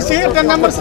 10 numbers.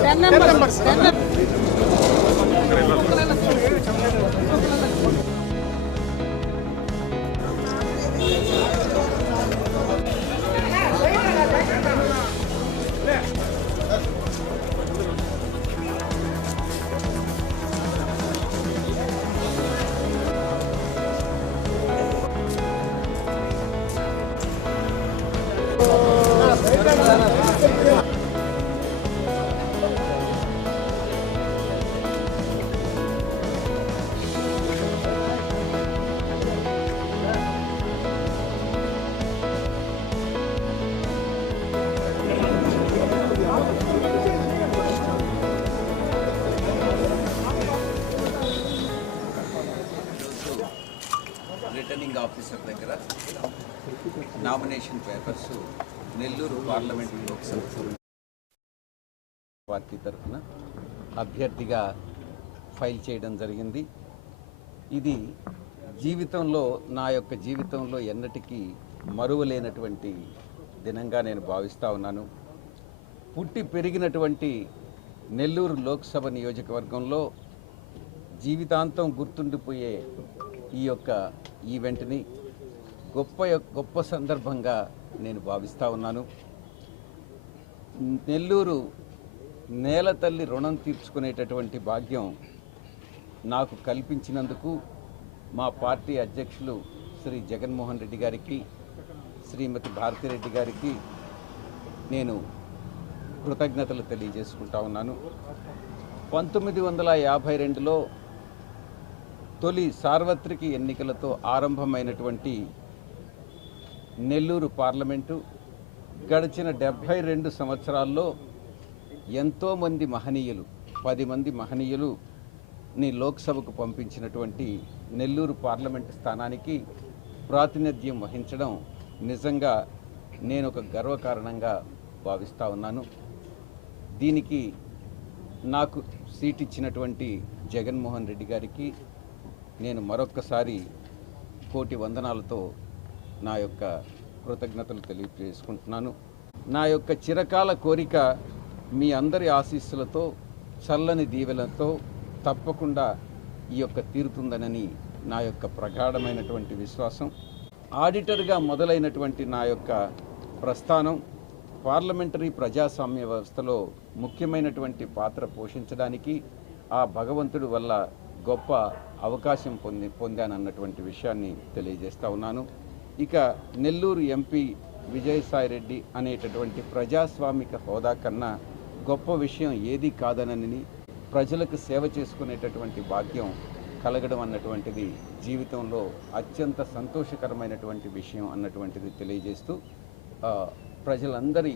Returning officer దగ్గర nomination papers Nellore parliament Lok Sabha party తరఫున అభ్యర్థిగా ఫైల్ చేయడం జరిగింది. ఇది నా యొక్క జీవితంలో ఎన్నటికీ మరువలేనటువంటి దినంగా నేను భావిస్తూ ఉన్నాను. పుట్టి పెరిగినటువంటి నెల్లూరు లోక్సభ నియోజకవర్గంలో జీవితాంతం గుర్తుండిపోయే ఈ యొక్క ఈవెంట్ని గొప్ప సందర్భంగా నేను భావిస్తూ ఉన్నాను. నెల్లూరు నేల తల్లి రుణం తీర్చుకునేటటువంటి భాగ్యం నాకు కల్పించినందుకు మా పార్టీ అధ్యక్షులు శ్రీ జగన్మోహన్ రెడ్డి గారికి, శ్రీమతి భారతిరెడ్డి గారికి నేను కృతజ్ఞతలు తెలియజేసుకుంటా ఉన్నాను. 1952లో తొలి సార్వత్రిక ఎన్నికలతో ఆరంభమైనటువంటి నెల్లూరు పార్లమెంటు గడిచిన 72 సంవత్సరాల్లో ఎంతోమంది మహనీయులు 10 మంది మహనీయులుని లోక్సభకు పంపించినటువంటి నెల్లూరు పార్లమెంటు స్థానానికి ప్రాతినిధ్యం వహించడం నిజంగా నేను ఒక గర్వకారణంగా భావిస్తూ ఉన్నాను. దీనికి నాకు సీట్ ఇచ్చినటువంటి జగన్మోహన్ రెడ్డి గారికి నేను మరొక్కసారి కోటి వందనాలతో నా యొక్క కృతజ్ఞతలు తెలియజేసుకుంటున్నాను. నా యొక్క చిరకాల కోరిక మీ అందరి ఆశీస్సులతో, చల్లని దీవెలతో తప్పకుండా ఈ యొక్క తీరుతుందనని నా యొక్క ప్రగాఢమైనటువంటి విశ్వాసం. ఆడిటర్గా మొదలైనటువంటి నా యొక్క ప్రస్థానం పార్లమెంటరీ ప్రజాస్వామ్య వ్యవస్థలో ముఖ్యమైనటువంటి పాత్ర పోషించడానికి ఆ భగవంతుడి వల్ల గొప్ప అవకాశం పొందానన్నటువంటి విషయాన్ని తెలియజేస్తూ ఉన్నాను. ఇక నెల్లూరు ఎంపీ విజయసాయిరెడ్డి అనేటటువంటి ప్రజాస్వామిక హోదా కన్నా గొప్ప విషయం ఏదీ కాదనని, ప్రజలకు సేవ చేసుకునేటటువంటి భాగ్యం కలగడం అన్నటువంటిది జీవితంలో అత్యంత సంతోషకరమైనటువంటి విషయం అన్నటువంటిది తెలియజేస్తూ ప్రజలందరి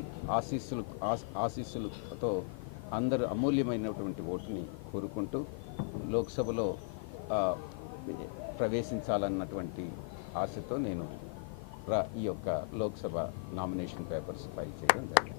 ఆశీస్సులతో అందరూ అమూల్యమైనటువంటి ఓటుని కోరుకుంటూ లోక్సభలో ప్రవేశించాలన్నటువంటి ఆశతో నేను ఈ యొక్క లోక్సభ నామినేషన్ పేపర్స్ ఫైల్ చేయడం జరిగింది.